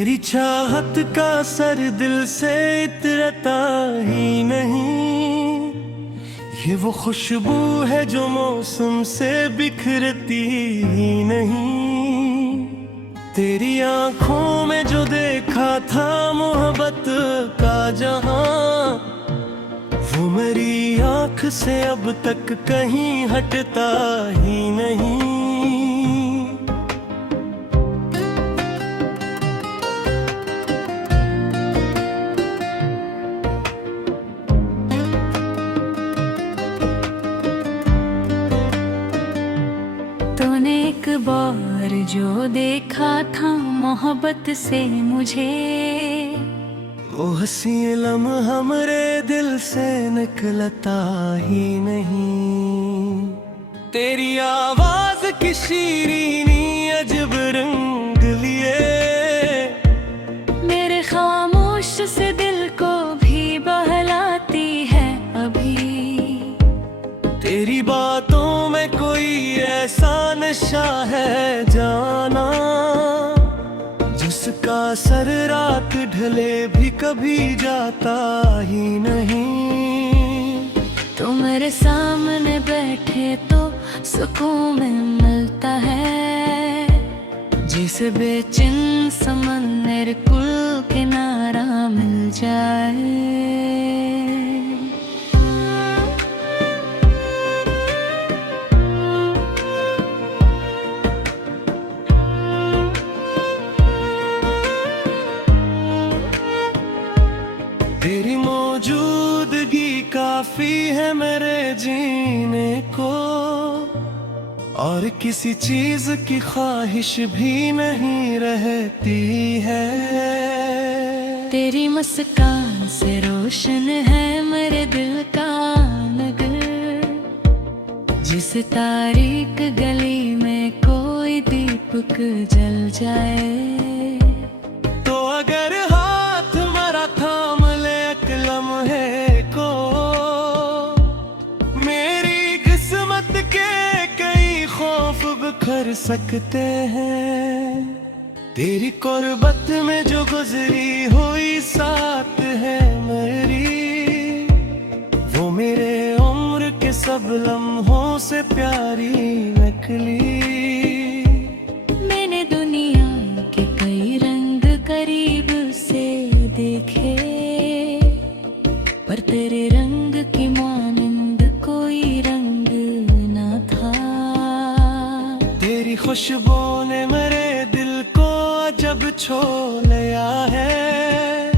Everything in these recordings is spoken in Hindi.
तेरी चाहत का सर दिल से इतरता ही नहीं। ये वो खुशबू है जो मौसम से बिखरती ही नहीं। तेरी आंखों में जो देखा था मोहब्बत का जहां, वो मेरी आंख से अब तक कहीं हटता ही नहीं। तूने एक बार जो देखा था मोहब्बत से मुझे, वो हंसी लम्हा मेरे दिल से निकलता ही नहीं। तेरी आवाज की शीरीनी अजब रंग लिए, मेरे खामोश से दिल को भी बहलाती है अभी। तेरी बातों में कोई ऐसा नशा है जाना, जिसका असर रात ढले भी कभी जाता ही नहीं। तो मेरे सामने बैठे तो सुकून में मिलता है, जिसे बेचैन समंदर कुल किनारा मिल जाए। तेरी मौजूदगी काफी है मेरे जीने को, और किसी चीज की ख्वाहिश भी नहीं रहती है। तेरी मुस्कान से रोशन है मेरे दिल का नगर, जिस तारीक गली में कोई दीपक जल जाए। तो अगर हाथ मेरा थाम ले एक लम्हे को, मेरी किस्मत के कई खौफ बिखर सकते हैं। तेरी कुर्बत में जो गुजरी हुई साथ है मेरी, वो मेरे उम्र के सब लम्हों से प्यारी निकली। मैंने दुनिया के कई रंग करीब से देखे, पर तेरे रंग की मानंद कोई रंग ना था। तेरी खुशबू ने मेरे दिल को जब छो लिया है,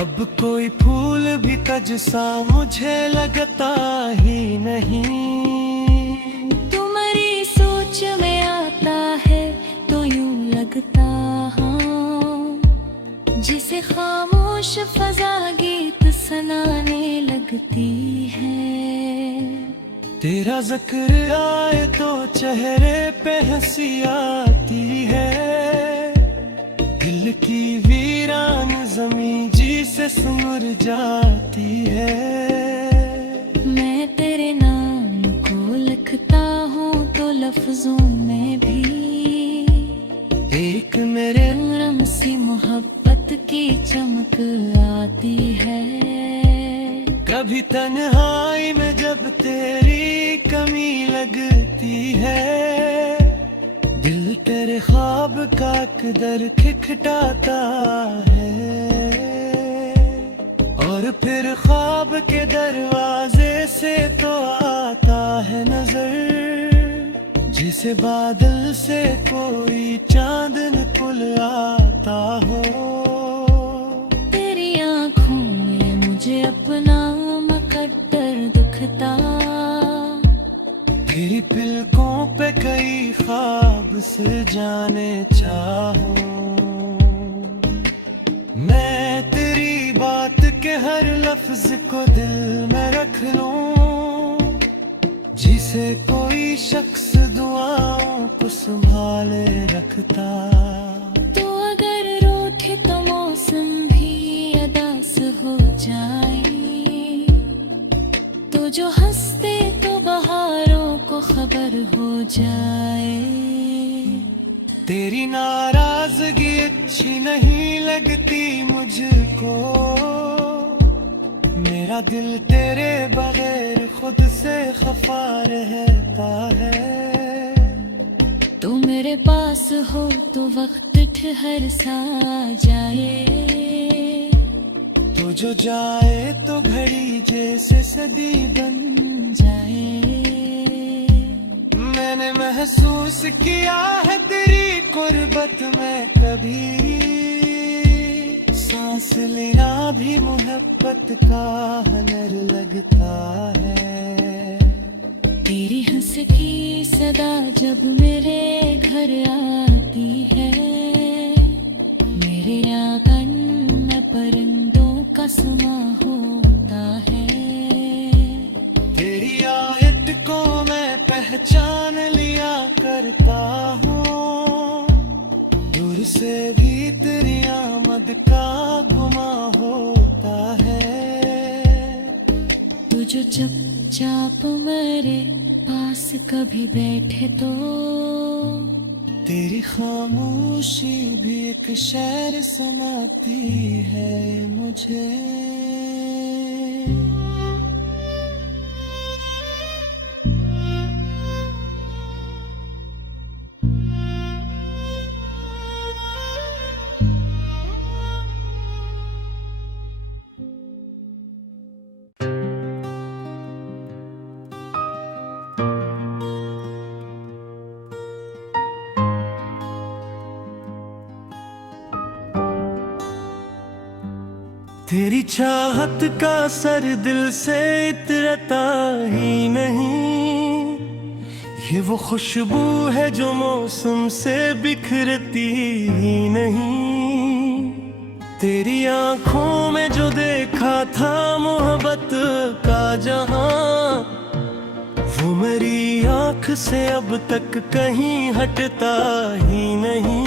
अब कोई फूल भी तज सा मुझे लगता ही नहीं। तुम्हारी सोच में आता है तो यूं लगता हाँ, जिसे खामोश फजा गीत सुनाने लगती है। तेरा जिक्र आए तो चेहरे पे हंसी आती है, दिल की वीरान जमी जी से सुमर जाती है। मैं तेरे नाम को लिखता हूँ तो लफ्जों में भी एक मेरे रंग सी मोहब्बत की चमक आती है। कभी तन्हाई में जब तेरी कमी लगती है, दिल तेरे ख्वाब का कदर खिखटाता है। और फिर ख्वाब के दरवाजे से तो आता है नजर, जिसे बादल से कोई चांद निकल आता हो। तेरी आंखों में मुझे अपना मुकद्दर दिखता, तेरी पलकों पे कई ख्वाब से जाने चाहो। मैं तेरी बात के हर लफ्ज को दिल में रख लूं, जिसे कोई शख्स दुआओं को संभाले रखता। तो अगर रूठे तो मौसम भी अदास हो जाए, तो जो हंसते तो बहारों को खबर हो जाए। तेरी नाराजगी अच्छी नहीं लगती मुझको, मेरा दिल तेरे बगैर खुद से खफा रहता है। तू मेरे पास हो तो वक्त ठहर सा जाए, तो जो जाए तो घड़ी जैसे सदी बन जाए। मैंने महसूस किया है तेरी गुर्बत में कभी, सांस लेना भी मोहब्बत का हुनर लगता है। तेरी हंस की सदा जब मेरे घर आती है, मेरे आंगन में परिंदों का समा होता है। तेरी आयत को मैं पहचान लिया करता हूँ, दूर से भी तेरी आमद का गुमा होता है। तू जो चुपचाप मेरे पास कभी बैठे तो तेरी खामोशी भी एक शेर सुनाती है मुझे। तेरी चाहत का सर दिल से इतरता ही नहीं, ये वो खुशबू है जो मौसम से बिखरती ही नहीं। तेरी आंखों में जो देखा था मोहब्बत का जहां, वो मेरी आंख से अब तक कहीं हटता ही नहीं।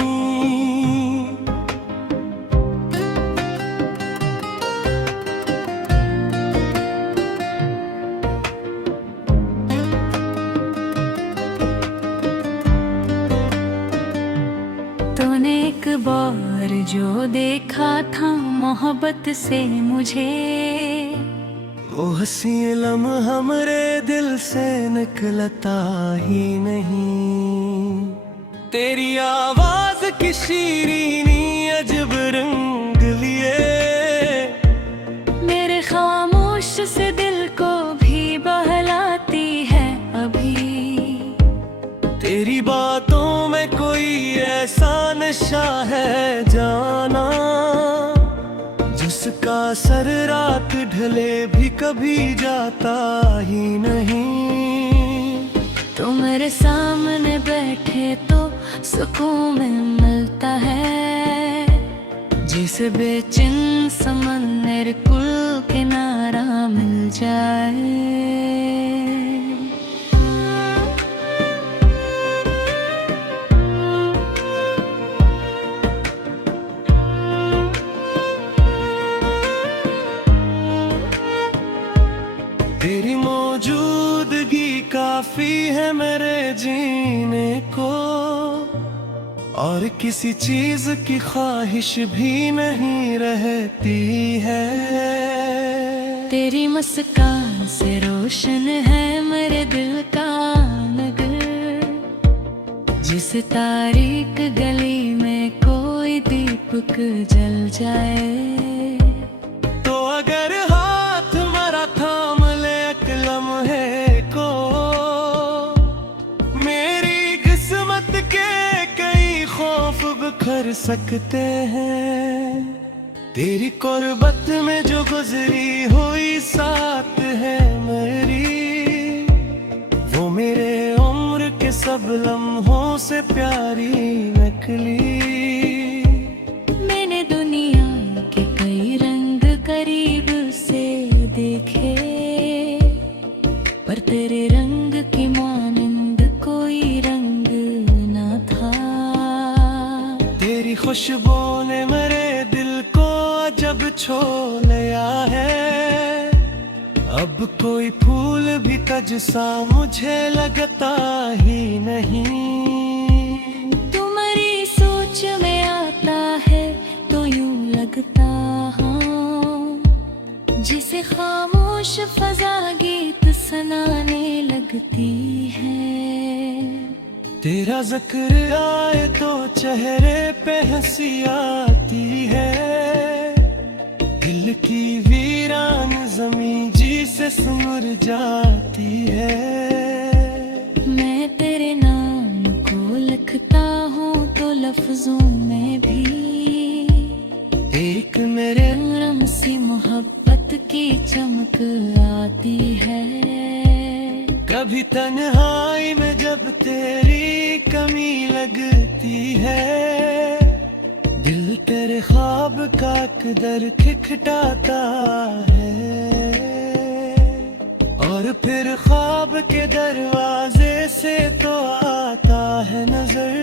तूने एक बार जो देखा था मोहब्बत से मुझे, वो हंसी लम्हा मेरे दिल से निकलता ही नहीं। तेरी आवाज की शीरीनी अजब रंग लिए, मेरे खामोश से दिल को भी बहलाती है अभी। तेरी बातों में कोई ऐसा नशा है जाना, जिसका असर रात ढले भी कभी जाता ही नहीं। तो मेरे सामने बैठे तो सुकून में मिलता है, जिसे बेचैन समंदर कुल किनारा मिल जाए। तेरी मौजूदगी काफी है मेरे जीने को, और किसी चीज की ख्वाहिश भी नहीं रहती है। तेरी मुस्कान से रोशन है मेरे दिल का नगर, जिस तारीक गली में कोई दीपक जल जाए। तो अगर हाथ मेरा थाम ले एक लम्हे को, मेरी किस्मत के कई खौफ बिखर सकते हैं। तेरी कुर्बत में जो गुजरी हुई साथ है मेरी, वो मेरे उम्र के सब लम्हों से प्यारी नकली। मैंने दुनिया के कई रंग करीब से देखे, पर तेरे रंग की मानंद कोई रंग ना था। तेरी खुशबू ने मेरे दिल को जब छो लिया है, अब कोई फूल भी तज सा मुझे लगता ही नहीं। तुम्हारी बीच में आता है तो यूं लगता हाँ, जिसे खामोश फजा गीत सुनाने लगती है। तेरा जिक्र आए तो चेहरे पे हंसी आती है, दिल की वीरान जमीन जी से सुमर जाती है। मैं तेरे नाम को लिखता हूँ तो लफ्जों में भी एक मेरे नरम सी मोहब्बत की चमक आती है। कभी तन्हाई में जब तेरी कमी लगती है, दिल तेरे ख्वाब का कदर खिखटाता है, और फिर ख्वाब के दरवाजे से तो आता है नजर,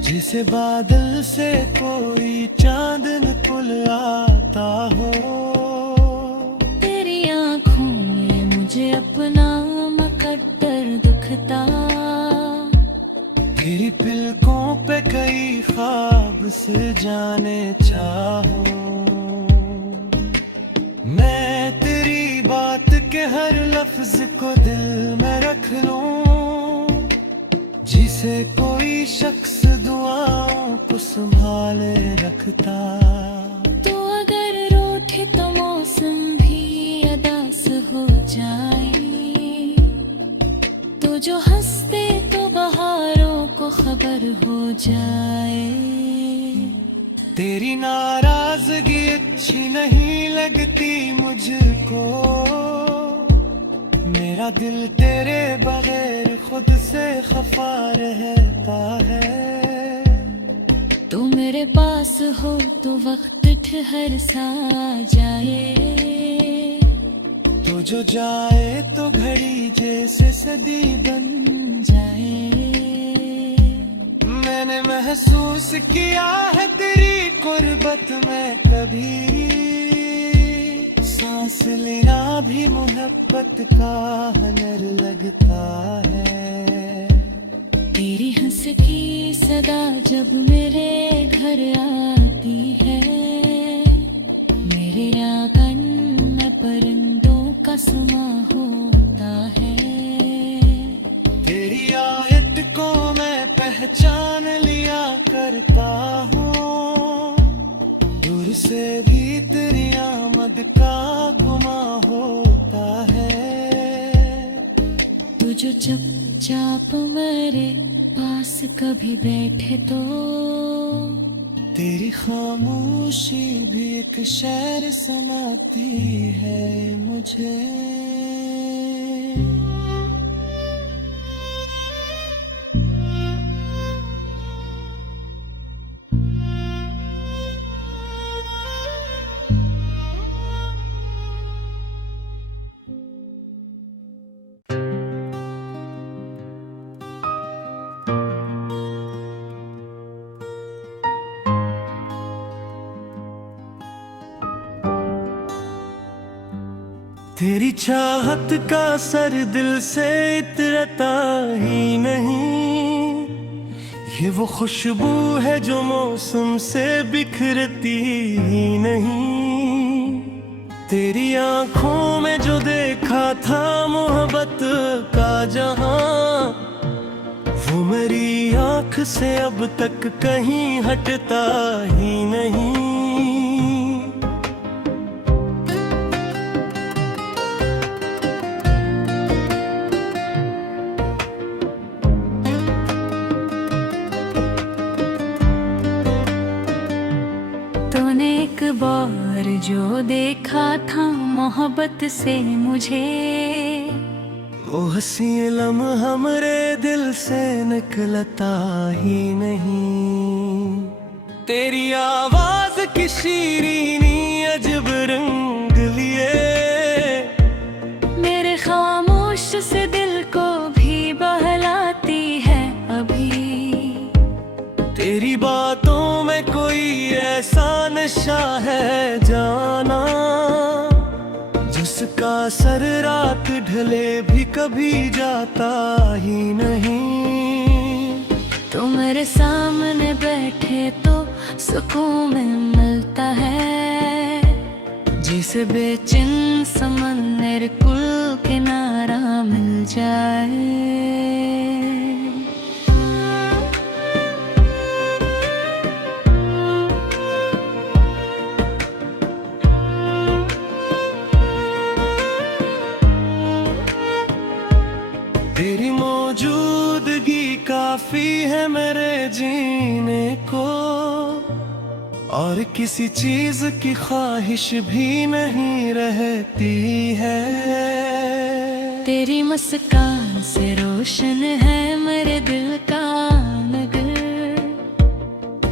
जिसे बादल से कोई चांद न कुल आता हो। तेरी आँखों में मुझे अपना मुकद्दर दुखता, तेरी पलकों पे कई ख्वाब से जाने चाहो। मैं तेरी बात के हर लफ्ज को दिल में रख लूं, जिसे कोई शख्स दुआओं को संभाले रखता। तो अगर रूठे तो मौसम भी अदास हो जाए, तो जो हंसते तो बहारों को खबर हो जाए। तेरी नाराजगी अच्छी नहीं लगती मुझको, मेरा दिल तेरे बगैर खुद से खफा रहता है। तू मेरे पास हो तो वक्त ठहर सा जाए, तो जो जाए तो घड़ी जैसे सदी बन जाए। मैंने महसूस किया है तेरी कुर्बत में, कभी सांस लेना भी मोहब्बत का हुनर लगता है। तेरी हंस की सदा जब मेरे घर आती है, मेरे आंगन में परिंदों का समा होता है। तेरी आयत को मैं पहचान लिया करता हूँ, दूर से भी तेरी आमद का गुमा होता है। तू जो चुपचाप मेरे पास कभी बैठे तो तेरी खामोशी भी एक शेर सुनाती है मुझे। तेरी चाहत का सर दिल से इतरता ही नहीं, ये वो खुशबू है जो मौसम से बिखरती ही नहीं। तेरी आंखों में जो देखा था मोहब्बत का जहां, वो मेरी आंख से अब तक कहीं हटता ही नहीं। एक बार जो देखा था मोहब्बत से मुझे, वो हंसी लम्हा मेरे दिल से निकलता ही नहीं। तेरी आवाज की शीरीनी अजब रंग लिए, मेरे खामोश से दिल को भी बहलाती है अभी। तेरी बातों में कोई ऐसा नशा है जाना, जिसका असर रात ढले भी कभी जाता ही नहीं। तो मेरे सामने बैठे तो सुकून में मिलता है, जिसे बेचैन समंदर कुल किनारा मिल जाए। तेरी मौजूदगी काफी है मेरे जीने को, और किसी चीज की ख्वाहिश भी नहीं रहती है। तेरी मुस्कान से रोशन है मेरे दिल का नगर,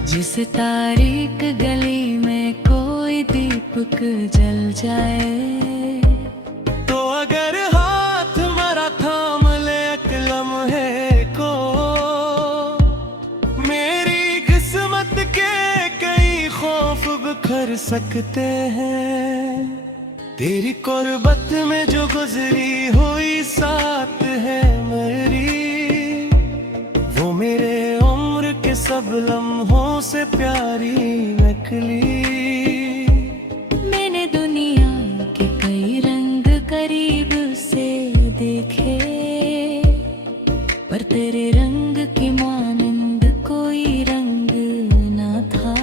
जिस तारीक गली में कोई दीपक जल जाए। तो अगर हाथ मेरा थाम ले एक लम्हे को, मेरी किस्मत के कई खौफ बिखर सकते हैं। तेरी कुर्बत में जो गुजरी हुई साथ है मेरी, वो मेरे उम्र के सब लम्हों से प्यारी निकली। मैंने दुनिया के कई रंग करीब से देखे, पर तेरे रंग की मानंद कोई रंग न था।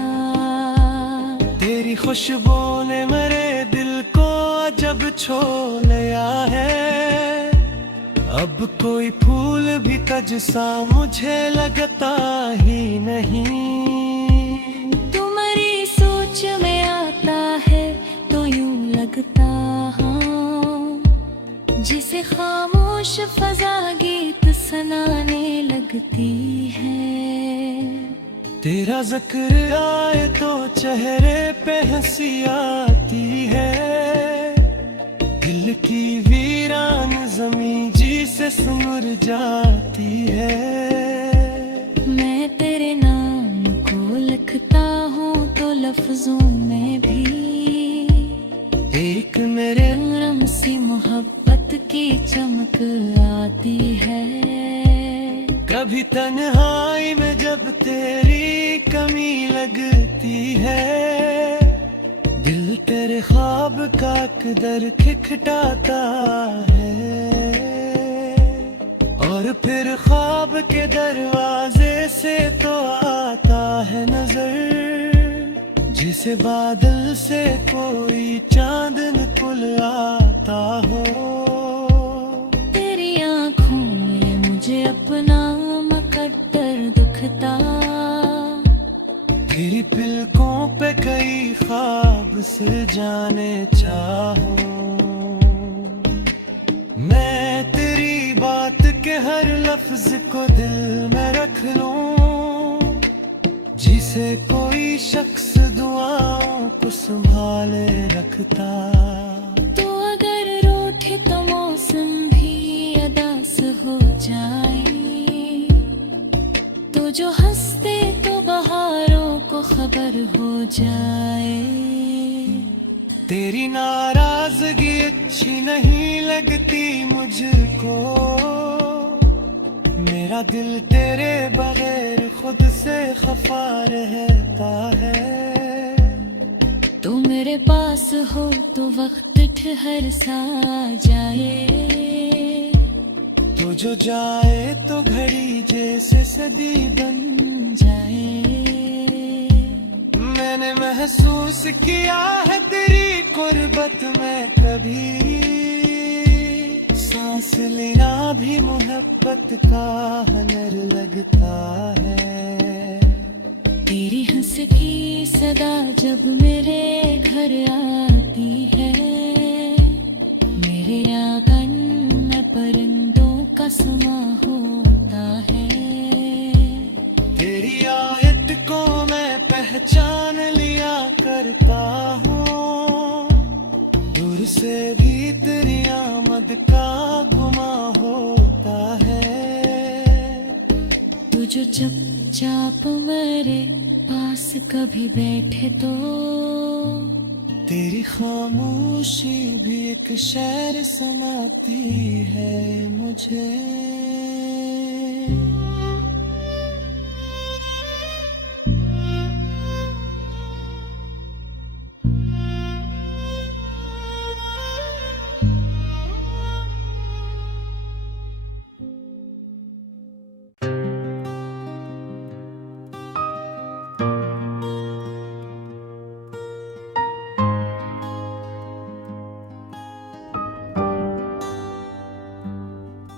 तेरी खुशबू ने मेरे दिल को जब छो लिया है, अब कोई फूल भी तज सा मुझे लगता ही नहीं। तुम्हारी सोच में आता है तो यूं लगता हाँ, जिसे खामोश फजा गीत सुनाने लगती है। तेरा जिक्र आए तो चेहरे पे हंसी आती है, दिल की वीरान जमीन जी से सुर जाती है। मैं तेरे नाम को लिखता हूँ तो लफ्जों में भी एक मेरे नरम सी मोहब्बत की चमक आती है। कभी तन्हाई में जब तेरी कमी लगती है, दिल तेरे ख्वाब का कदर खिखटाता है। और फिर ख्वाब के दरवाजे से तो आता है नजर, जिसे बादल से कोई चांद निकल आता हो। तेरी आँखों में मुझे अपना मुकद्दर दुखता, तेरी पलकों पे कई ख्वाब सजाने चाहो। मैं तेरी बात के हर लफ्ज को दिल में रख लूं, जिसे कोई शख्स दुआओं को संभाले रखता। तो अगर रूठे तो मौसम भी अदास हो जाए, तो जो हंसते तो बहारों को खबर हो जाए। तेरी नाराजगी अच्छी नहीं लगती मुझको, मेरा दिल तेरे बगैर खुद से खफा रहता है। तू मेरे पास हो तो वक्त ठहर सा जाए, तो जो जाए तो घड़ी जैसे सदी बन जाए। मैंने महसूस किया है तेरी कुर्बत में कभी, सांस लेना भी मोहब्बत का हुनर लगता है। तेरी हंस की सदा जब मेरे घर आती है, मेरे आंगन में परिंदों का समा होता है। तेरी आयत को मैं पहचान लिया करता हूँ, दूर से भी तेरी आमद का गुमा होता है। तू जो चुपचाप मेरे पास कभी बैठे तो तेरी खामोशी भी एक शेर सुनाती है मुझे।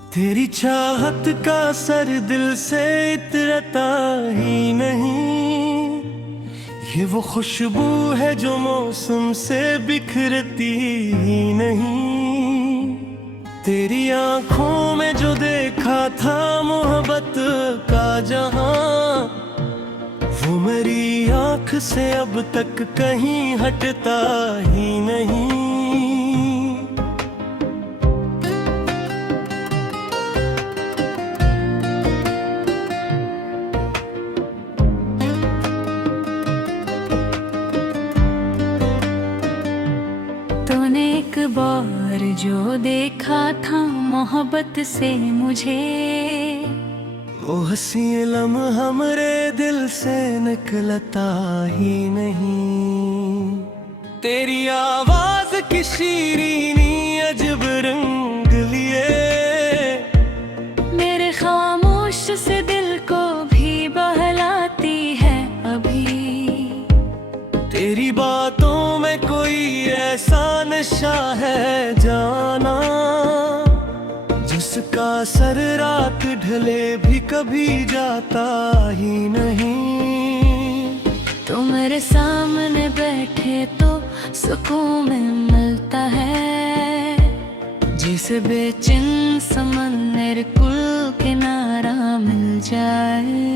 तेरी चाहत का असर दिल से इतरता ही नहीं, ये वो खुशबू है जो मौसम से बिखरती ही नहीं। तेरी आंखों में जो देखा था मोहब्बत का जहां, वो मेरी आंख से अब तक कहीं हटता ही नहीं। तूने एक बार जो देखा था मोहब्बत से मुझे, वो हंसी लम्हा मेरे दिल से निकलता ही नहीं। तेरी आवाज की शीरीनी अजब रंग लिए, मेरे खामोश से दिल को भी बहलाती है अभी। तेरी बातों में कोई ऐसा नशा है जाना, जिसका असर रात ढले भी कभी जाता ही नहीं। तो मेरे सामने बैठे तो सुकून में मिलता है, जिसे बेचैन समन मेरे कुल किनारा मिल जाए।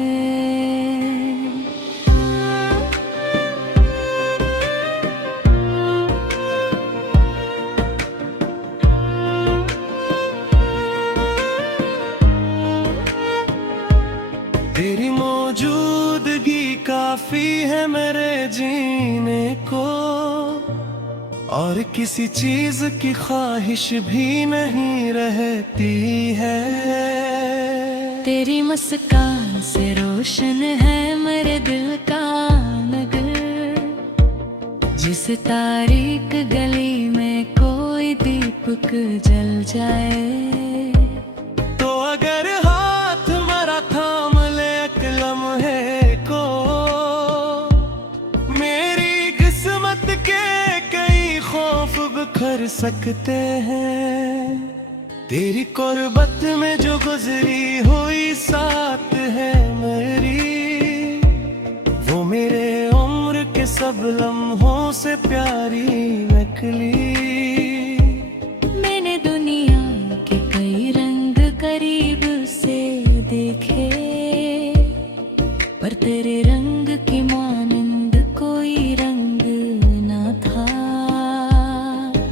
तेरी मौजूदगी काफी है मेरे जीने को, और किसी चीज की ख्वाहिश भी नहीं रहती है। तेरी मुस्कान से रोशन है मेरे दिल का नगर, जिस तारीक गली में कोई दीपक जल जाए। तो अगर हाथ मेरा थाम ले एक लम्हे को, मेरी किस्मत के कई खौफ बिखर सकते हैं। तेरी कुर्बत में जो गुजरी हुई साथ है मेरी, वो मेरे उम्र के सब लम्हों से प्यारी निकली। मैंने दुनिया के कई रंग करीब से देखे, पर तेरे रंग की मानंद कोई रंग ना था।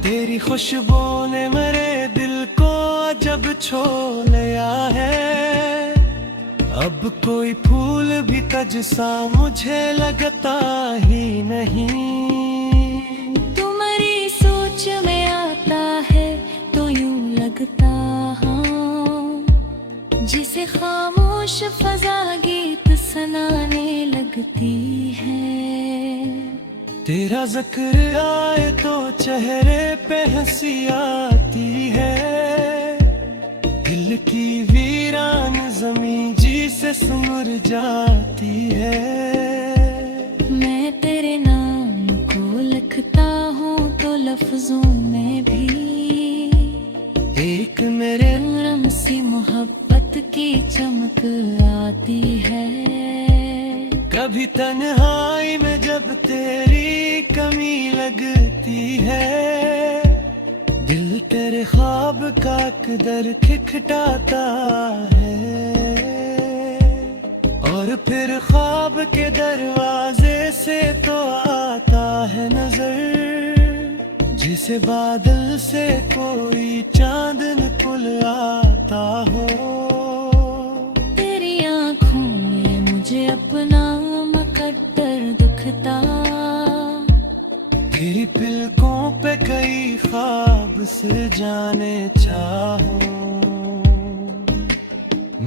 तेरी खुशबू ने मेरे दिल को जब छो लिया है, अब कोई फूल भी तजसा मुझे लगता ही नहीं। तुम्हारी सोच में आता है तो यूं लगता हाँ, जिसे खामोश फजा गीत सुनाने लगती है। तेरा जिक्र आए तो चेहरे पे हंसी आती है, दिल की वीरान जमी जी से सुमर जाती है। मैं तेरे नाम को लिखता हूँ तो लफ्जों में भी एक मेरे नरम सी मोहब्बत की चमक आती है। कभी तन्हाई में जब तेरी कमी लगती है, दिल तेरे ख्वाब का कदर खिखटाता है। और फिर ख्वाब के दरवाजे से तो आता है नजर, जिसे बादल से कोई चांद निकल आता हो। तेरी आंखों में मुझे अपना मुकद्दर दुखता, तेरी पलकों पे कई ख्वाब से जाने चाहो।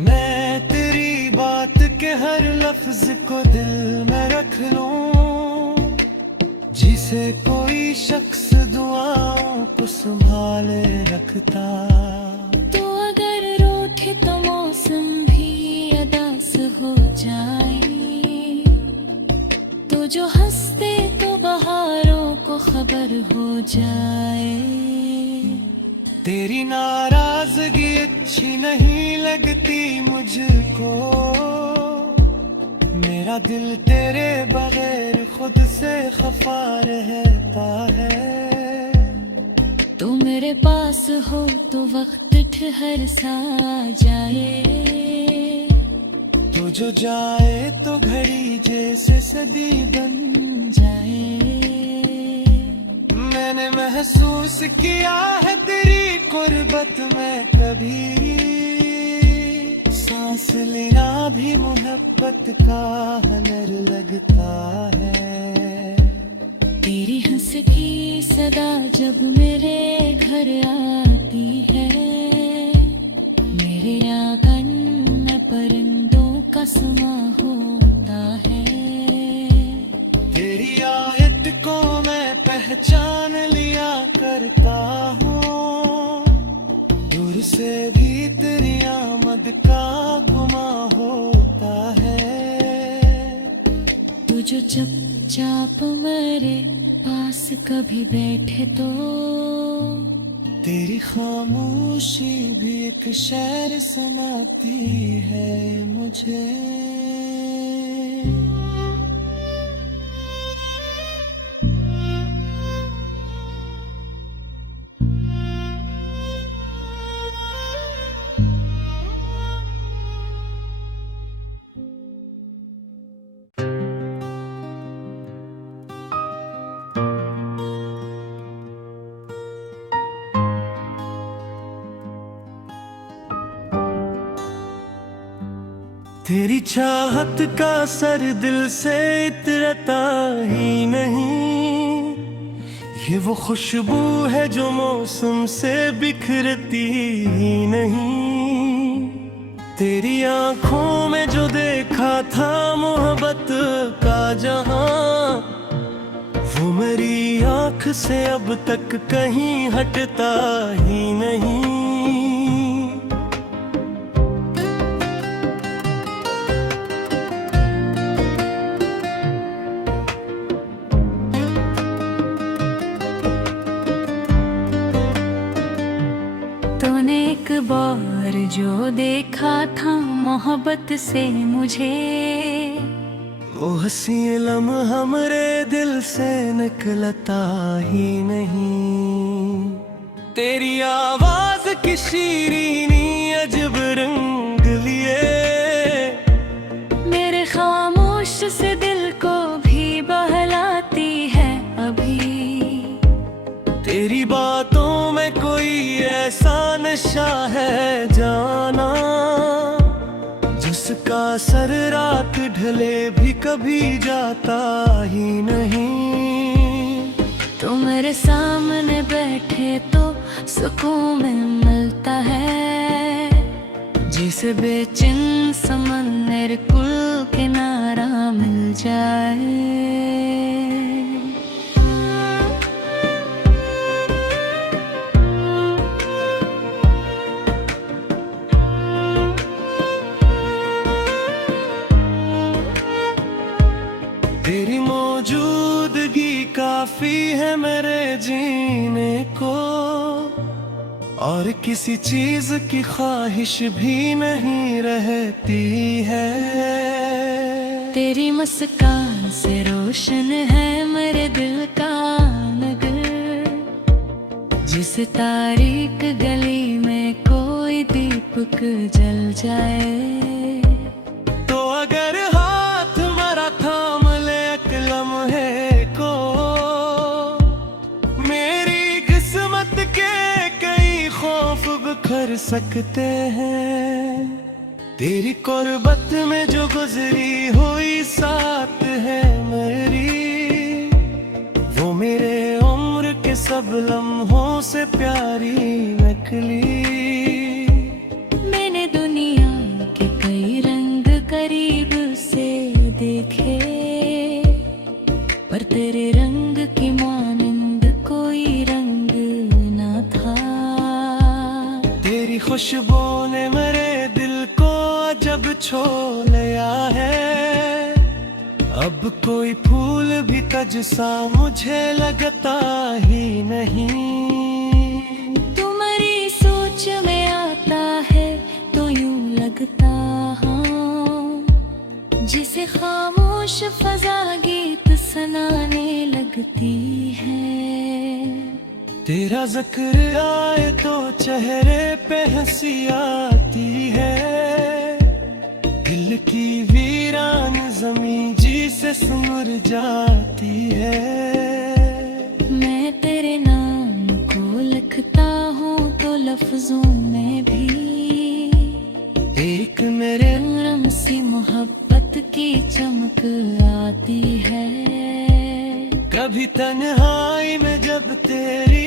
मैं तेरी बात के हर लफ्ज को दिल में रख लूं, जिसे कोई शख्स दुआओं को संभाले रखता। तो अगर रूठे तो मौसम भी अदास हो जाए, तो जो हंसते तो बहारों को खबर हो जाए। तेरी नाराजगी अच्छी नहीं लगती मुझको, मेरा दिल तेरे बगैर खुद से खफा रहता है। तू मेरे पास हो तो वक्त ठहर सा जाए, तो जो जाए तो घड़ी जैसे सदी बन जाए। मैंने महसूस किया है तेरी गुर्बत में कभी, सांस लेना भी मोहब्बत का हुनर लगता है। तेरी हंस की सदा जब मेरे घर आती है, मेरे आंगन में परिंदों का समा होता है। तेरी आयत को मैं पहचान लिया करता हूँ, दूर से भी तेरी आमद का गुमा होता है। तू जो चुपचाप मेरे पास कभी बैठे तो तेरी खामोशी भी एक शेर सुनाती है मुझे। तेरी चाहत का असर दिल से इतरता ही नहीं, ये वो खुशबू है जो मौसम से बिखरती ही नहीं। तेरी आंखों में जो देखा था मोहब्बत का जहां, वो मेरी आंख से अब तक कहीं हटता ही नहीं। तूने एक बार जो देखा था मोहब्बत से मुझे, वो हंसी लम्हा मेरे दिल से निकलता ही नहीं। तेरी आवाज की शीरीनी अजब रंग लिए, मेरे खामोश से दिल को भी बहलाती है अभी। तेरी बातों में कोई ऐसा नशा है जाना, जिसका असर रात ढले भी कभी जाता ही नहीं। तो मेरे सामने बैठे तो सुकून में मिलता है, जिसे बेचैन समंदर कुल किनारा मिल जाए। तेरी मौजूदगी काफी है मेरे जीने को, और किसी चीज की ख्वाहिश भी नहीं रहती है। तेरी मुस्कान से रोशन है मेरे दिल का नगर, जिस तारीक गली में कोई दीपक जल जाए। तो अगर हाथ मेरा थाम ले एक लम्हे को, मेरी किस्मत के कई खौफ बिखर सकते हैं। तेरी कुर्बत में जो गुजरी हुई साथ है मेरी, वो मेरे उम्र के सब लम्हों से प्यारी नकली। मैंने दुनिया के कई रंग करीब से देखे, पर तेरे रंग की मानिंद कोई रंग ना था। तेरी खुशबू ने मेरे दिल को जब छो लिया है, अब कोई फूल भी तज सा मुझे लगता ही नहीं। तुम्हारी तेरा जिक्र आए तो चेहरे पे हंसी आती है, दिल की वीरान जमी जी से सुमर जाती है। मैं तेरे नाम को लिखता हूँ तो लफ्जों में भी एक मेरे नरम सी मोहब्बत की चमक आती है। कभी तन्हाई में जब तेरी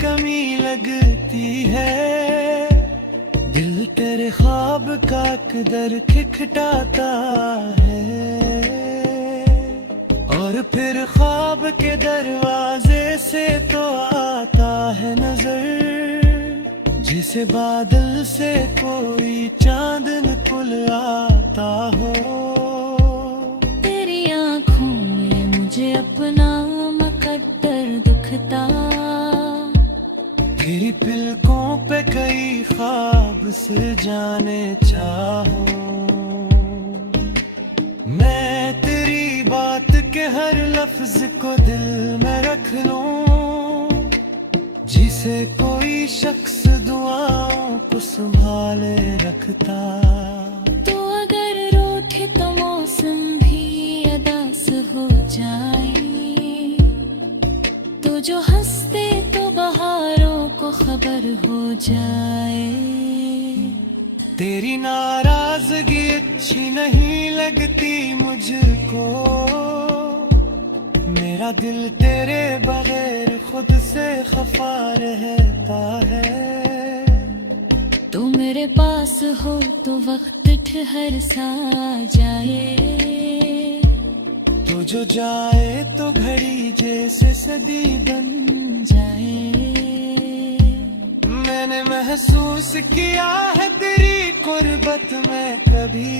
कमी लगती है, दिल तेरे ख्वाब का कदर खिखटाता है। और फिर ख्वाब के दरवाजे से तो आता है नजर, जिसे बादल से कोई चांद निकल आता हो। तेरी आँखों में मुझे अपना मुकद्दर दुखता, तेरी पलकों पे कई ख्वाब से जाने चाहो। मैं तेरी बात के हर लफ्ज को दिल में रख लूं, जिसे कोई शख्स दुआओं को संभाले रखता। तो अगर रूठे तो मौसम भी अदास हो जाए, तो जो हंसते तो बहारों को खबर हो जाए। तेरी नाराजगी अच्छी नहीं लगती मुझको, मेरा दिल तेरे बगैर खुद से खफा रहता है। तू मेरे पास हो तो वक्त ठहर सा जाए, तो जो जाए तो घड़ी जैसे सदी बन जाए। मैंने महसूस किया है तेरी कुर्बत में, कभी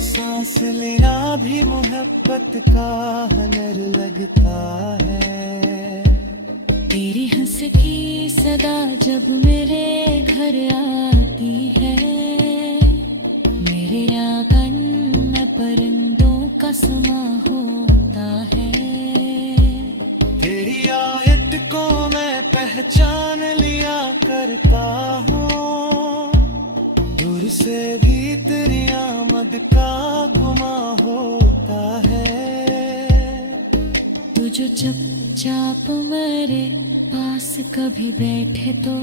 सांस लेना भी मोहब्बत का हुनर लगता है। तेरी हंस की सदा जब मेरे घर आती है, मेरे आंगन में परिंदों का समा होता है। तेरी आयत को मैं पहचान लिया करता हूँ, दूर से भी तेरी आमद का गुमा होता है। तू जो चुपचाप मेरे पास कभी बैठे तो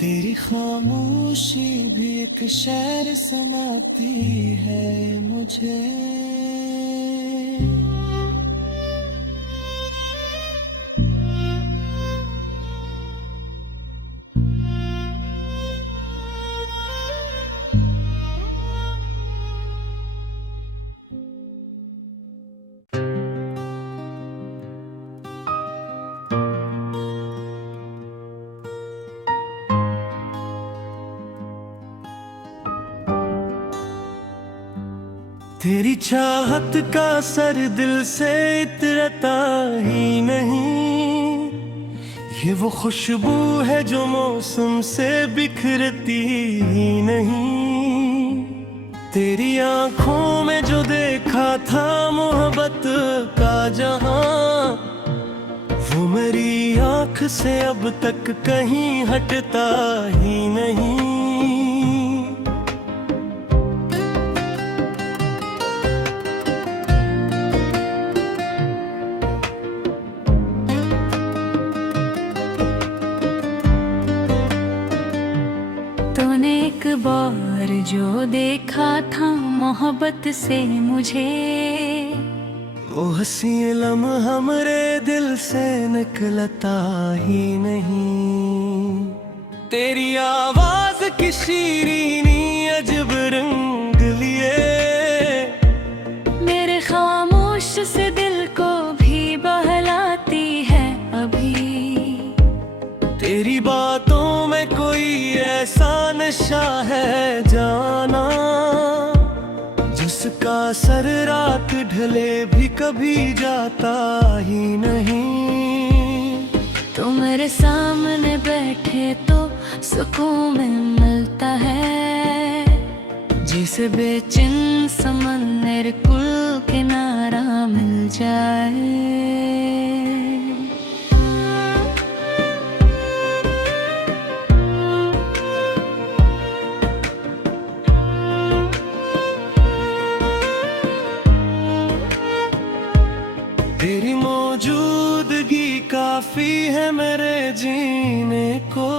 तेरी खामोशी भी एक शेर सुनाती है मुझे। तेरी चाहत का सर दिल से इतरता ही नहीं, ये वो खुशबू है जो मौसम से बिखरती ही नहीं। तेरी आंखों में जो देखा था मोहब्बत का जहां, वो मेरी आंख से अब तक कहीं हटता ही नहीं। तूने एक बार जो देखा था मोहब्बत से मुझे, वो हंसी लम्हा मेरे दिल से निकलता ही नहीं। तेरी आवाज की शीरीनी अजब रंग लिए, मेरे खामोश से दिल को भी बहलाती है अभी। तेरी बातों में कोई ऐसा नशा है जाना, जिसका असर रात ढले भी कभी जाता ही नहीं। तो मेरे सामने बैठे तो सुकून में मिलता है, जिसे बेचैन समंदर कुल किनारा मिल जाए। काफी है मेरे जीने को,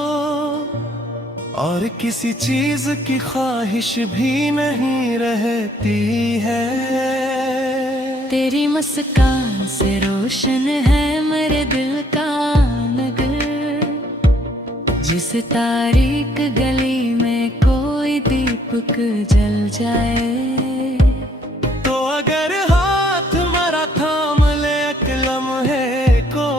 और किसी चीज की ख्वाहिश भी नहीं रहती है। तेरी मुस्कान से रोशन है मेरे दिल का नगर, जिस तारीक गली में कोई दीपक जल जाए। तो अगर हाथ मेरा थाम ले एक लम्हे को,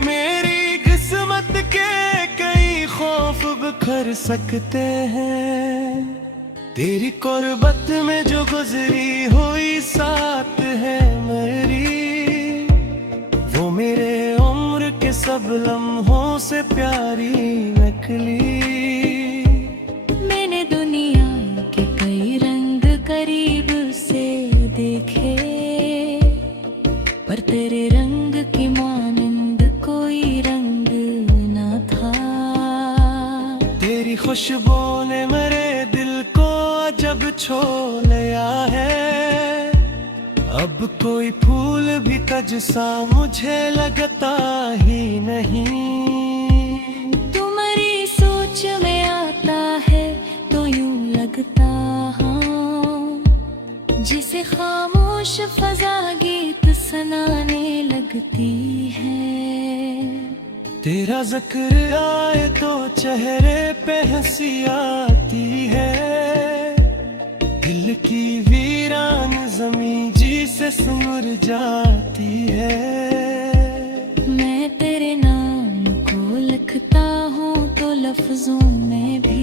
मेरी किस्मत के कई खौफ बिखर सकते हैं। तेरी कुर्बत में जो गुजरी हुई साथ है मेरी, वो मेरे उम्र के सब लम्हों से प्यारी नकली। मैंने दुनिया के कई रंग करीब से देखे, पर तेरे रंग की मानंद कोई रंग न था। तेरी खुशबू ने मेरे दिल को जब छू लिया है, अब कोई फूल भी तज सा मुझे लगता ही नहीं। तुम्हारी सोच में आता है तो यूं लगता हाँ, जिसे खामोश फजा गीत सुनाने लगती है। तेरा जिक्र आए तो चेहरे पे हंसी आती है, दिल की वीरान जमीन जी से सुमर जाती है। मैं तेरे नाम को लिखता हूँ तो लफ्जों में भी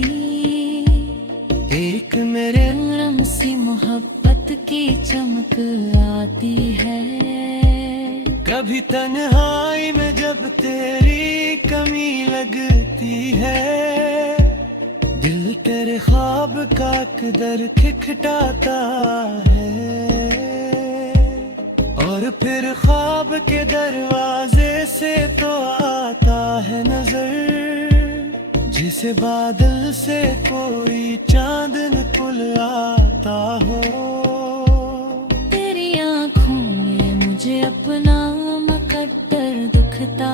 एक मेरे नरम सी मोहब्बत की चमक आती है। कभी तन्हाई में जब तेरी कमी लगती है, दिल तेरे ख्वाब का कदर खिखटाता है। और फिर ख्वाब के दरवाजे से तो आता है नजर, जिसे बादल से कोई चांद निकल आता हो। तेरी आँखों में मुझे अपना मुकद्दर दुखता,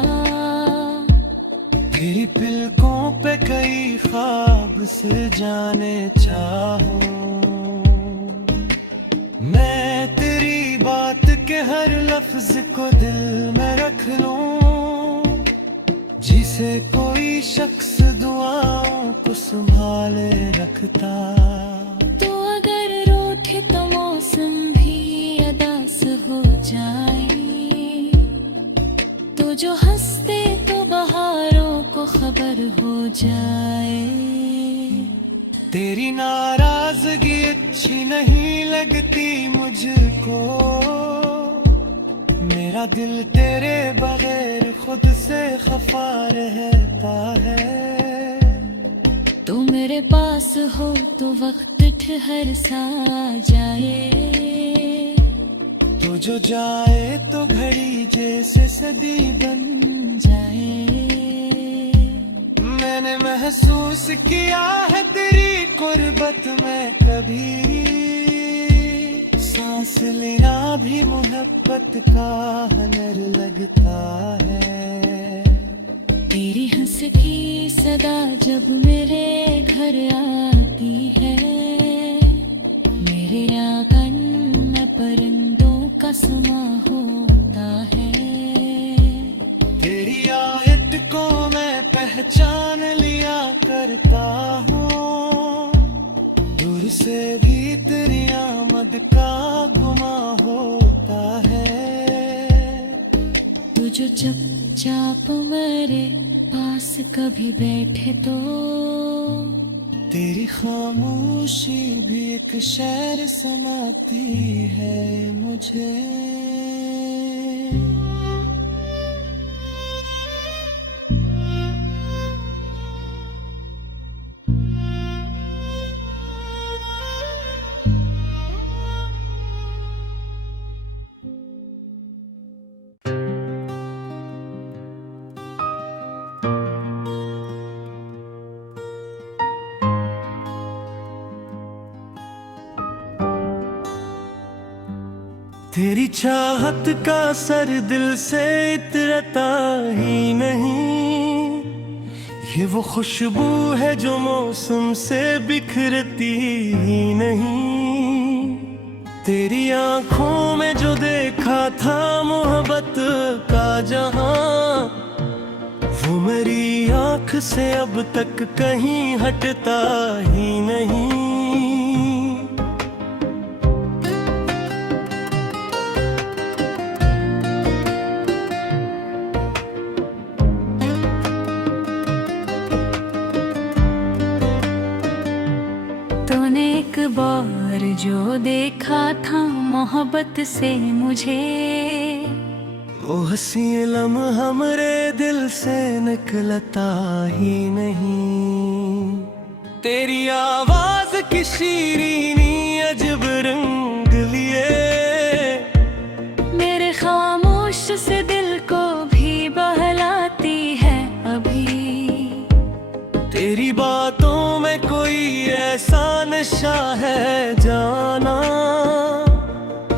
तेरी पलकों पे कई ख्वाब से जाने चाहो। मैं तेरी बात के हर लफ्ज को दिल में रख लूं, जिसे कोई शख्स दुआओं को संभाले रखता। तो अगर रूठे तो मौसम भी अदास हो जाए, तो जो हंसते तो बहारों को खबर हो जाए। तेरी नाराजगी अच्छी नहीं लगती मुझको, मेरा दिल तेरे बगैर खुद से खफा रहता है। तू मेरे पास हो तो वक्त ठहर सा जाए, तो जो जाए तो घड़ी जैसे सदी बन जाए। मैंने महसूस किया है तेरी कुर्बत में कभी, सांस लेना भी मोहब्बत का हुनर लगता है। तेरी हंस की सदा जब मेरे घर आती है, मेरे आंगन में परिंदों का समा होता है। तेरी आयत को मैं पहचान लिया करता हूँ, दूर से भी तेरी आमद का गुमा होता है। तू जो चुपचाप मेरे पास कभी बैठे तो, तेरी खामोशी भी एक शेर सुनाती है मुझे। तेरी चाहत का सर दिल से इतरता ही नहीं, ये वो खुशबू है जो मौसम से बिखरती ही नहीं। तेरी आंखों में जो देखा था मोहब्बत का जहां, वो मेरी आंख से अब तक कहीं हटता ही नहीं। तूने एक बार जो देखा था मोहब्बत से मुझे, वो हंसी लम्हा मेरे दिल से निकलता ही नहीं। तेरी आवाज की शीरीनी अजब रंग लिए, मेरे खामोश से दिल को भी बहलाती है अभी। तेरी बातों में कोई ऐसा नशा है जाना,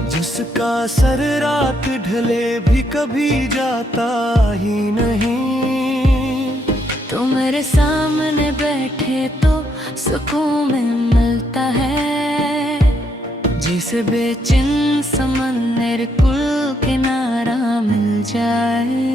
जिसका सर रात ढले भी कभी जाता ही नहीं। तू मेरे सामने बैठे तो सुकून मिलता है, जिसे बेचैन समंदर कुल किनारा मिल जाए।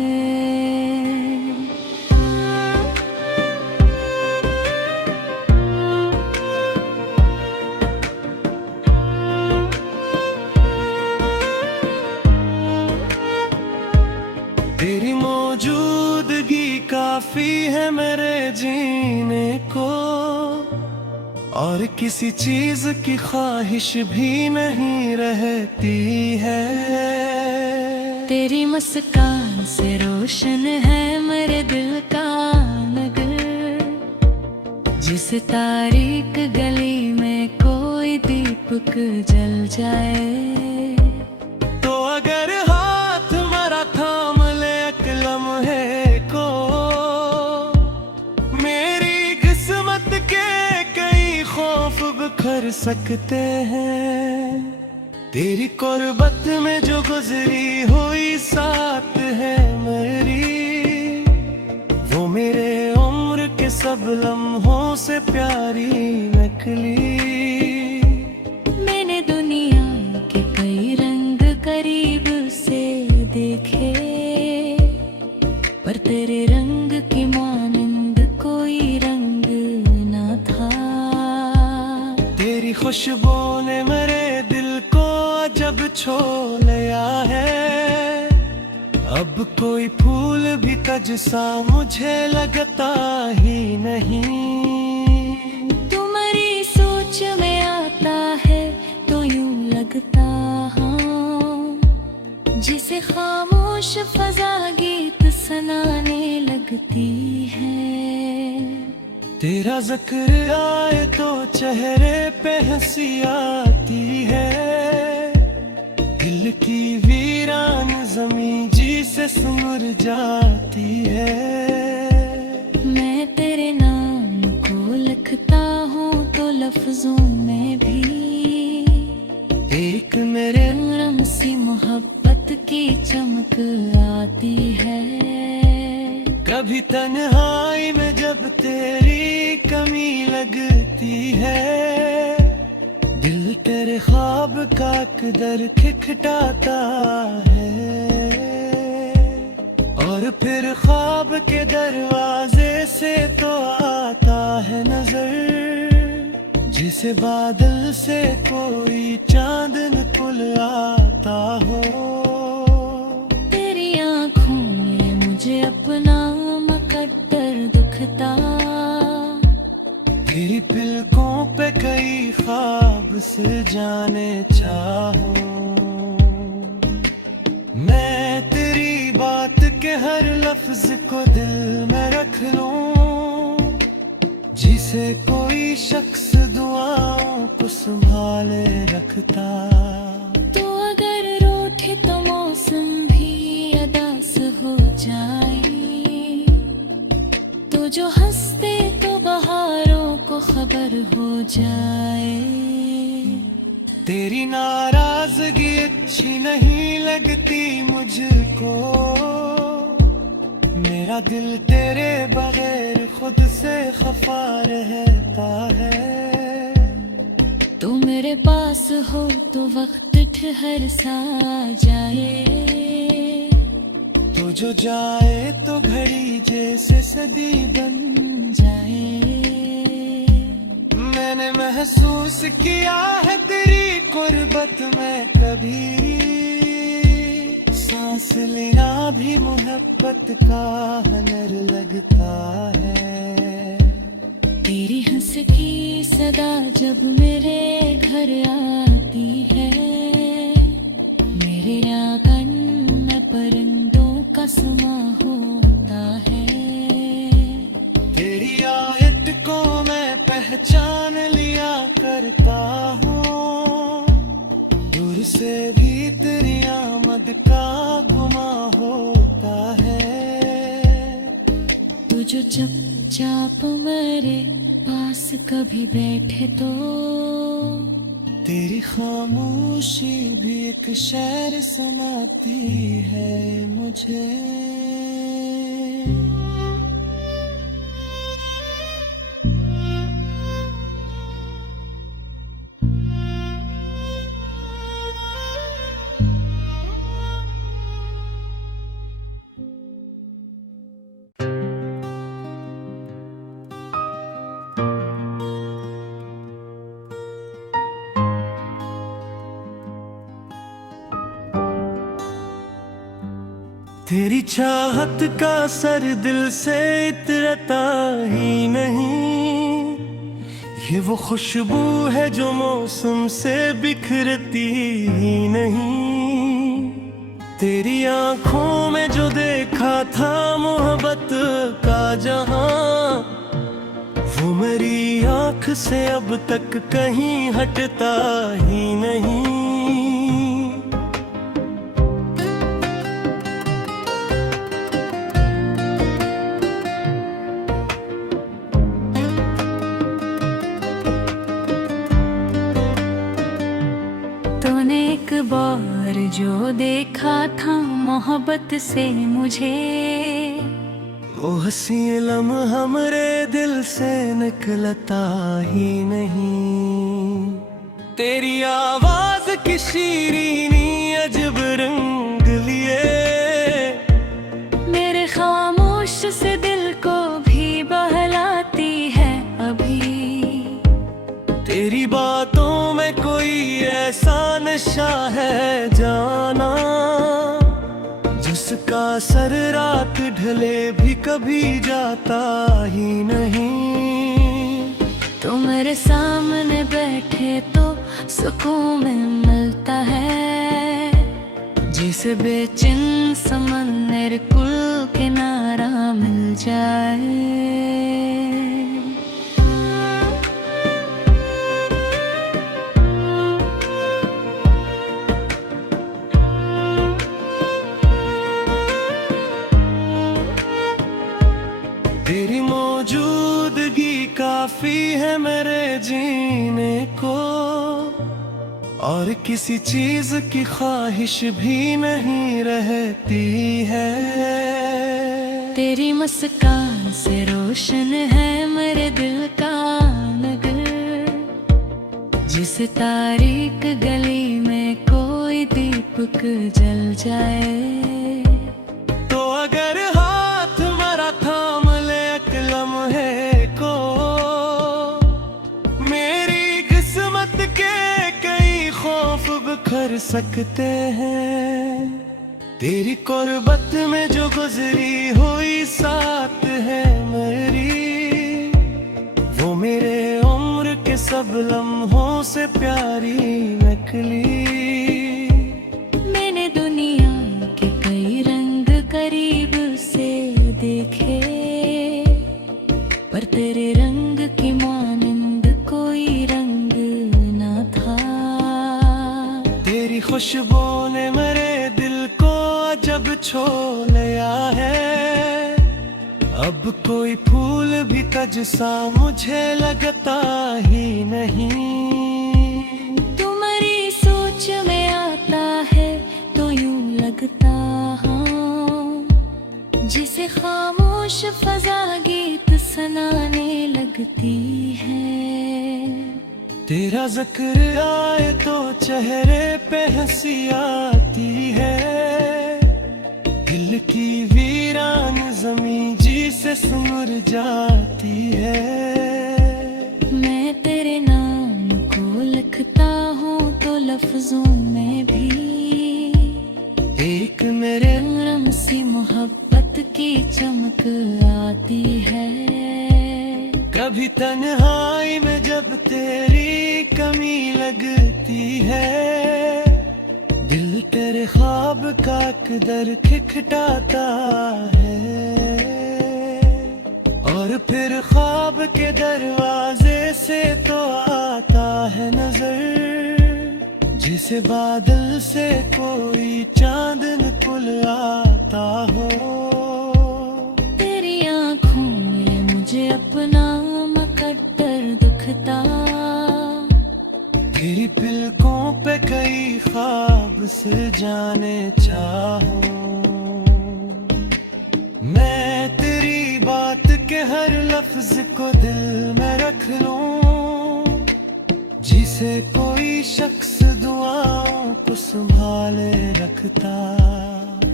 तेरी मौजूदगी काफी है मेरे जीने को, और किसी चीज की ख्वाहिश भी नहीं रहती है। तेरी मुस्कान से रोशन है मेरे दिल का नगर, जिस तारीक गली में कोई दीपक जल जाए। तो अगर हाथ मेरा थाम ले एक लम्हे को, मेरी किस्मत के कई खौफ बिखर सकते हैं। तेरी कुर्बत में जो गुजरी हुई साथ है मेरी, वो मेरे उम्र के सब लम्हों से प्यारी निकली। मैंने दुनिया के कई रंग करीब से देखे, पर तेरे रंग की मानंद कोई रंग ना था। तेरी खुशबू ने मेरे दिल को जब छो लिया है, अब कोई फूल भी तज सा मुझे लगता ही नहीं। तुम्हारी सोच में आता है तो यूं लगता हाँ, जिसे खामोश फजा गीत सुनाने लगती है। तेरा जिक्र आए तो चेहरे पे हंसी आती है, दिल की वीरान जमी जी से सुर जाती है। मैं तेरे नाम को लिखता हूँ तो लफ्जों में भी एक मेरे नरम सी मोहब्बत की चमक आती है। कभी तन्हाई में जब तेरी कमी लगती है, दिल तेरे ख्वाब का कदर खिखटाता है। और फिर ख्वाब के दरवाजे से तो आता है नजर, जिसे बादल से कोई चांद निकल आता हो। तेरी आंखों में मुझे अपना मुकद्दर दुखता, तेरी पलकों पे कई ख्वाब से जाने चाहो। मैं तेरी बात के हर लफ्ज को दिल में रख लूं, जिसे कोई शख्स दुआओं को संभाले रखता। तो अगर रूठे तो मौसम भी अदास हो जाए, तो जो हंसते तो बहारों को खबर हो जाए। तेरी नाराजगी अच्छी नहीं लगती मुझको, मेरा दिल तेरे बगैर खुद से खफा रहता है। तू मेरे पास हो तो वक्त ठहर सा जाए, तू जो जाए तो घड़ी जैसे सदी बन जाए। मैंने महसूस किया है तेरी गुर्बत में कभी, सांस लेना भी मोहब्बत का हुनर लगता है। तेरी हंस की सदा जब मेरे घर आती है, मेरे आंगन में परिंदों का समा होता है। तेरी आहट को मैं पहचान लिया करता हूँ, दूर से भी तेरी आमद का गुमा होता है। तू जो चुपचाप मेरे पास कभी बैठे तो तेरी खामोशी भी एक शेर सुनाती है मुझे। तेरी चाहत का असर दिल से इतरता ही नहीं, ये वो खुशबू है जो मौसम से बिखरती ही नहीं। तेरी आंखों में जो देखा था मोहब्बत का जहां, वो मेरी आंख से अब तक कहीं हटता ही नहीं। तूने एक बार जो देखा था मोहब्बत से मुझे, वो हंसी लम्हा मेरे दिल से निकलता ही नहीं। तेरी आवाज की शीरीनी अजब रंग लिए, मेरे खामोश से दिल को भी बहलाती है अभी। तेरी बातों में कोई ऐसा नशा है जाना, जिसका असर रात ढले भी कभी जाता ही नहीं। तो मेरे सामने बैठे तो सुकून में मिलता है, जिसे बेचैन समंदर कुल किनारा मिल जाए। तेरी मौजूदगी काफी है मेरे जीने को, और किसी चीज की ख्वाहिश भी नहीं रहती है। तेरी मुस्कान से रोशन है मेरे दिल का नगर, जिस तारीक गली में कोई दीपक जल जाए। तो अगर हाथ मेरा थाम ले एक लम्हे को, मेरी किस्मत के कई खौफ बिखर सकते हैं। तेरी कुर्बत में जो गुजरी हुई साथ है मेरी, वो मेरे उम्र के सब लम्हों से प्यारी नकली। मैंने दुनिया के कई रंग करीब से देखे, पर तेरे रंग की मानंद कोई रंग न था। तेरी खुशबू ने मेरे दिल को जब छो लिया है, अब कोई फूल भी तज सा मुझे लगता ही नहीं। तुम्हारी बीच में आता है तो यूं लगता हाँ, जिसे खामोश फजा गीत सुनाने लगती है। तेरा जिक्र आए तो चेहरे पे हंसी आती है, दिल की वीरान जमीन जी से सुमर जाती है। मैं तेरे नाम को लिखता हूँ तो लफ्जों में भी एक मेरे रंग सी मोहब्बत की चमक आती है। कभी तन्हाई में जब तेरी कमी लगती है, दिल तेरे ख्वाब का कदर खिखटाता है, और फिर ख्वाब के दरवाजे से तो आता है नजर, जिसे बादल से कोई चांद निकल आता हो। तेरी आँखों में मुझे अपना मुकद्दर दुखता, तेरी पलकों पे कई ख्वाब से जाने चाहो। मैं तेरी बात के हर लफ्ज को दिल में रख लूं, जिसे कोई शख्स दुआओं को संभाले रखता।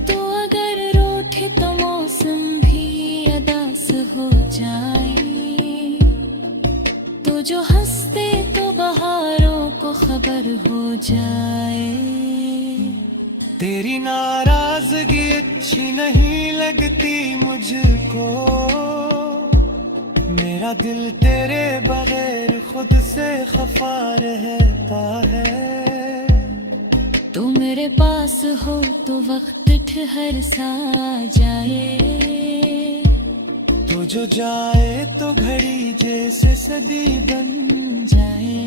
तो अगर रूठे तो मौसम भी अदास हो जाए, तो जो हंसते तो बहारों को खबर हो जाए। तेरी नाराजगी अच्छी नहीं लगती मुझको, मेरा दिल तेरे बगैर खुद से खफा रहता है। तू मेरे पास हो तो वक्त ठहर सा जाए, तो जो जाए तो घड़ी जैसे सदी बन जाए।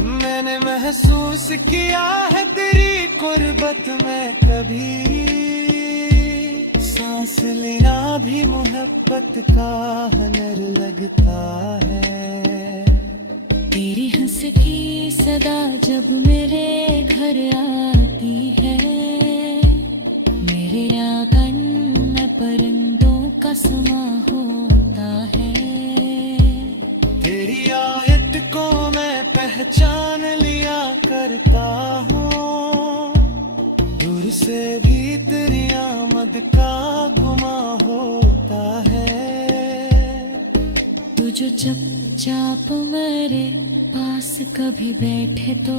मैंने महसूस किया है तेरी कुर्बत में कभी, सांस लेना भी मोहब्बत का हुनर लगता है। तेरी हंस की सदा जब मेरे घर आती है, मेरे आंगन में परिंदों का समा होता है। तेरी आयत को मैं पहचान लिया करता हूँ, दूर से भी तेरी आमद का गुमा होता है। तू जो चुपचाप मेरे पास कभी बैठे तो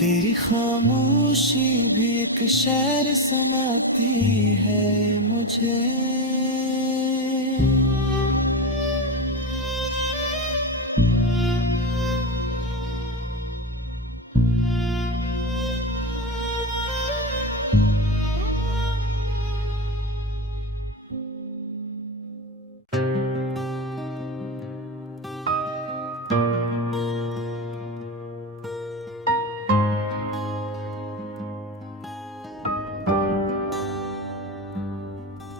तेरी खामोशी भी एक शेर सुनाती है मुझे।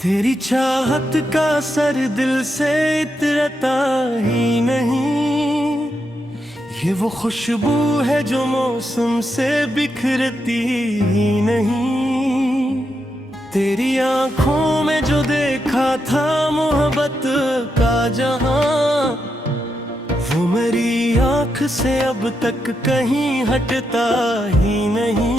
तेरी चाहत का सर दिल से इतरता ही नहीं, ये वो खुशबू है जो मौसम से बिखरती ही नहीं। तेरी आंखों में जो देखा था मोहब्बत का जहां, वो मेरी आंख से अब तक कहीं हटता ही नहीं।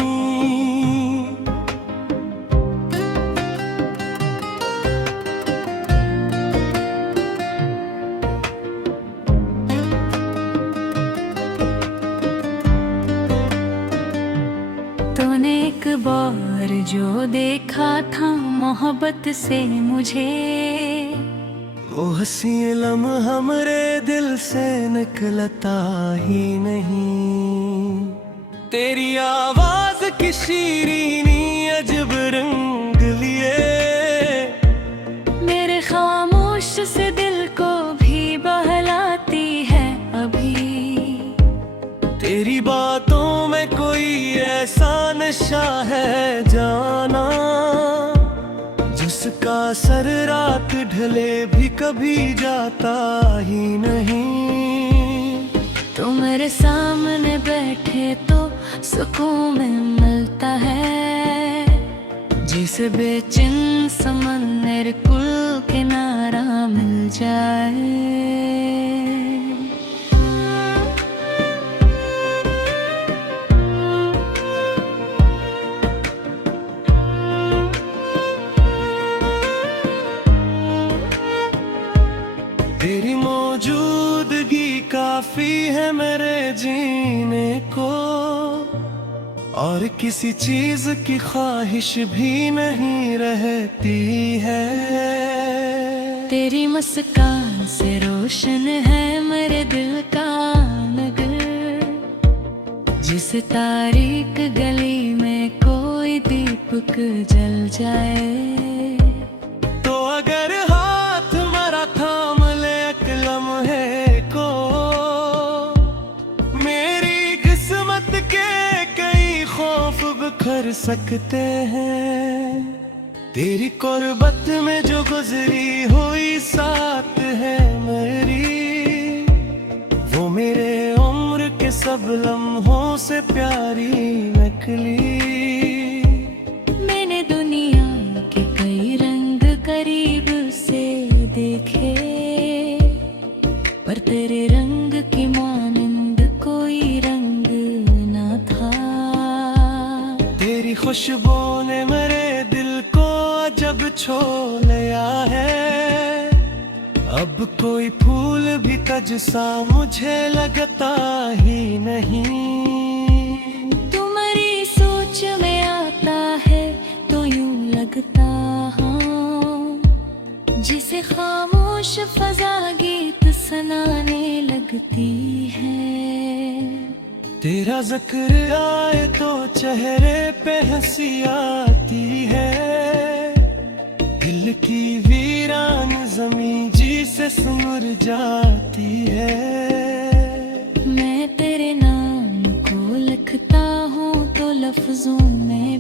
तूने एक बार जो देखा था मोहब्बत से मुझे, वो हंसी लम्हा मेरे दिल से निकलता ही नहीं। तेरी आवाज की शीरीनी अजब रंग लिए, मेरे खामोश से दिल को भी बहलाती है अभी। तेरी बातों में कोई ऐसा नशा है जाना, जिसका असर रात ढले भी कभी जाता ही नहीं। तो मेरे सामने बैठे तो सुकून में मिलता है, जिसे बेचैन समंदर कुल किनारा मिल जाए। तेरी मौजूदगी काफी है मेरे जीने को, और किसी चीज की ख्वाहिश भी नहीं रहती है। तेरी मुस्कान से रोशन है मेरे दिल का नगर, जिस तारीक गली में कोई दीपक जल जाए। तो अगर हाथ मेरा थाम ले एक लम्हे को, मेरी किस्मत के कई खौफ बिखर सकते हैं। तेरी कुर्बत में जो गुजरी हुई साथ है मेरी, वो मेरे उम्र के सब लम्हों से प्यारी नकली। मैंने दुनिया के कई रंग करीब से देखे, पर तेरे रंग की मानंद कोई रंग ना था। तेरी खुशबू ने मेरे दिल को जब छू लिया है, अब कोई फूल भी तज सा मुझे लगता ही नहीं। तुम्हारी सोच में आता है तो यूं लगता हूँ, जिसे खामोश फजा गीत सुनाने लगती है। तेरा जिक्र आए तो चेहरे पे हंसी आती है, दिल की वीरान जमीन जी से सुमर जाती है। मैं तेरे नाम को लिखता हूँ तो लफ्जों में